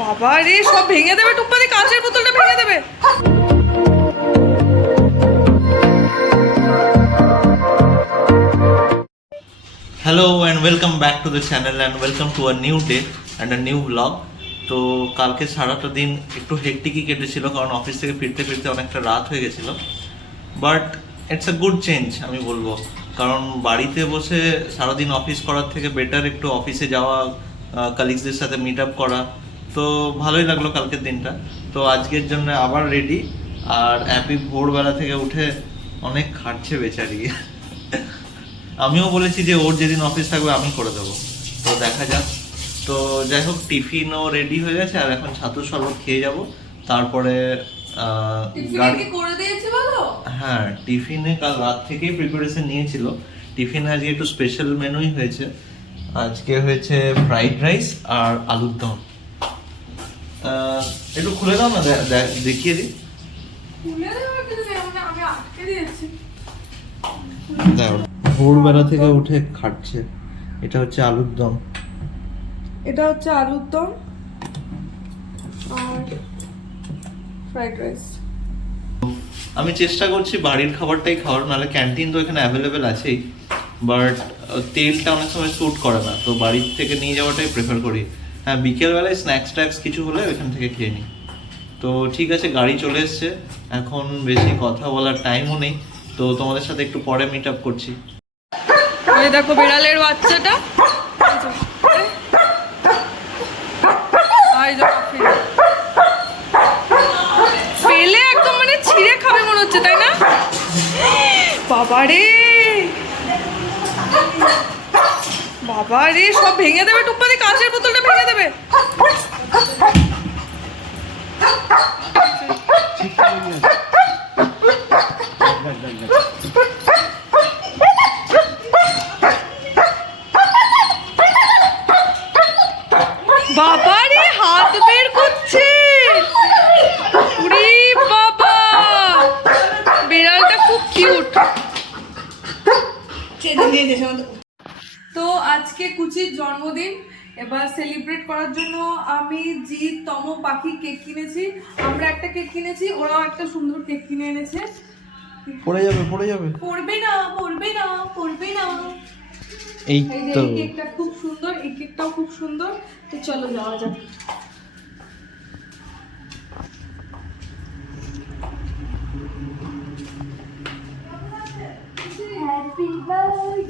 বাবা রে, সব ভেঙে দেবে টুপ্পাদি কাঁচের বোতলটা ভেঙে দেবে। Hello and welcome back to the channel and welcome to a new day and a new blog তো কালকে সারাটা দিন একটু হেকটিকই কেটেছিল, কারণ অফিস থেকে ফিরতে ফিরতে অনেকটা রাত হয়ে গেছিল। But it's a good change আমি বলব। কারণ বাড়িতে বসে সারাদিন অফিস করার থেকে বেটার একটু অফিসে যাওয়া কালিগসদের সাথে মিট আপ করা তো ভালোই লাগল কালকের দিনটা। তো আজকের জন্য আবার রেডি আর অ্যাপি ভোরবেলা থেকে উঠে অনেক খাটছে বেচারি। আমিও বলেছি যে ওর যেদিন অফিস থাকবে আমি করে দেবো। তো দেখা যাক। তো যাই হোক টিফিনও রেডি হয়ে গেছে। আর এখন ছাতু শরবত খেয়ে যাব। তারপরে হ্যাঁ টিফিনে কাল রাত থেকেই প্রিপারেশন নিয়েছিল। টিফিনে আজকে একটু স্পেশাল মেনুই হয়েছে। আজকে হয়েছে ফ্রাইড রাইস আর আলুর দম। একটু খুলে দাও না দেখিয়ে দিই। ভোরবেলা থেকে উঠে খাচ্ছে। এটা হচ্ছে আলুর দম। এটা হচ্ছে আলুর দম আর ফ্রাইড রাইস। আমি চেষ্টা করছি বাড়ির খাবারটাই খাওয়ার নাহলে ক্যান্টিন তো এখানে অ্যাভেলেবেল আছেই। বাট তেলটা অনেক সময় স্যুট করে না তো বাড়ির থেকে নিয়ে যাওয়াটাই প্রেফার করি। হ্যাঁ বিকেলবেলায় স্ন্যাক্স ট্যাক্স কিছু হলে এখান থেকে খেয়ে নিই। তো ঠিক আছে, গাড়ি চলে এসছে। এখন বেশি কথা বলার টাইমও নেই। তো তোমাদের সাথে একটু পরে মিট আপ করছি। এই দেখো বিড়ালের বাচ্চাটা। ফেলে একদম মানে ছিঁড়ে খাবে মনে হচ্ছে, তাই না? বাবা রে বাবা রে, সব ভেঙে দেবে টুপ্পাদি কাঁচের বোতলটা ভেঙে দেবে। বাবা হাত বের করছে। বাবা। বিড়ালটা খুব কিউট তো আজকে কুচির জন্মদিন। এবার সেলিব্রেট করার জন্য আমি জি তম পাখি কেক কিনেছি। আমরা একটা কেক কিনেছি ওরাও একটা সুন্দর কেক কিনে এনেছে। পড়ে যাবে পড়ে যাবে। পড়বে না পড়বে না পড়বে না। এই তো। কেকটা খুব সুন্দর এই কেকটাও খুব সুন্দর। তো চলো যাওয়া যাক।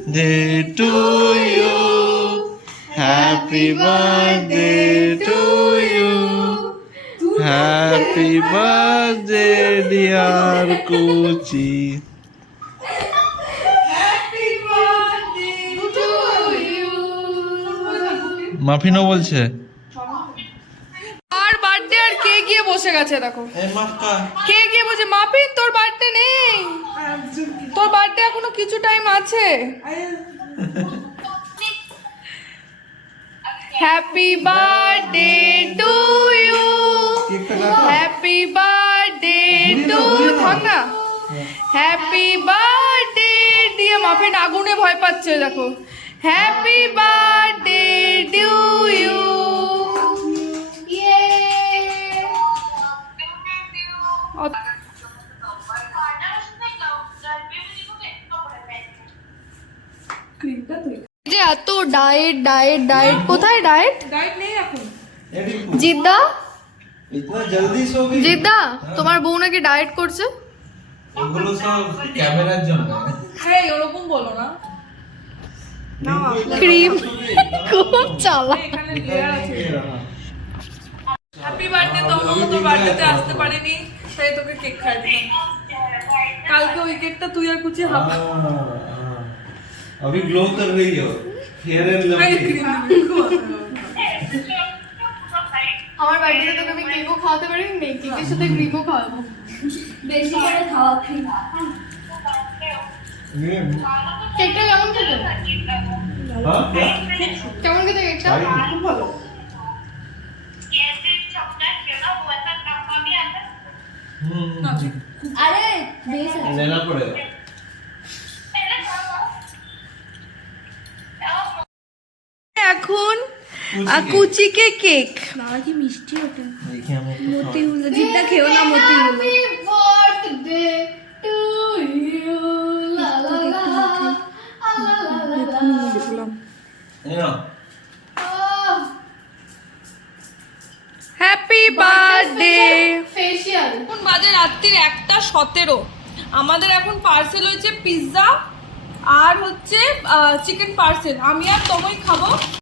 Day to you. Happy birthday to you. Happy birthday, dear Kuchi. মাফিনও বলছে আর বার্থডে আর কে গিয়ে বসে গেছে দেখো। কে গিয়ে বসে? মাপিন তোর বার্থডে নেই? তোর বার্থডে এখনও কিছু টাইম আছে? Happy birthday to you happy birthday to থাক না। হ্যাপি বার্থডে দিয়ে মাফিন আগুনে ভয় পাচ্ছে দেখো। হ্যাপি বার্থডে টু ইউ যে এত ডায়েট ডায়েট ডায়েট কোথায় ডায়েট গাইড নেই এখন। জিদ্দা? ইতনা জলদি সো গই জিদ্দা তোমার বউ নাকি ডায়েট করছে? ওগুলো সব ক্যামেরার জন্য। হ্যাঁ ওরকম বলো না। ক্রিম খুব চালা এখানে লেয়ার আছে। হ্যাপি বার্থডে তোমার তোর বার্থডেতে আসতে পারিনি। তাই তোকে কেক খাই দিলাম। কালকে ওই কেকটা তুই আর কুচি হাফ अभी ग्लो कर रही हो फेयर एंड लवली আমার বার্থডে তোকে আমি কেকও খাওয়াতে পারি নেই কেকের সাথে ক্রিমও খাওয়াবো বেশি করে খাওয়া ক্রিম কেকটা কেমন খেতে हाँ क्या কেমন খেতে কেকটা খুব ভালো हम्म আরে বেশ लेना पड़ेगा এখন কুচিকে কেক। বাবা কি মিষ্টি ওটা মতি হলো জিদ্দা খেও না মতি হলো বার্থডে হ্যাপি বার্থডে ফেশিয়াল এখন বাজে রাত্রির একটা সতেরো। আমাদের এখন পার্সেল হয়েছে পিৎজা আর হচ্ছে চিকেন পার্সেল আমি আর তোমায় খাব।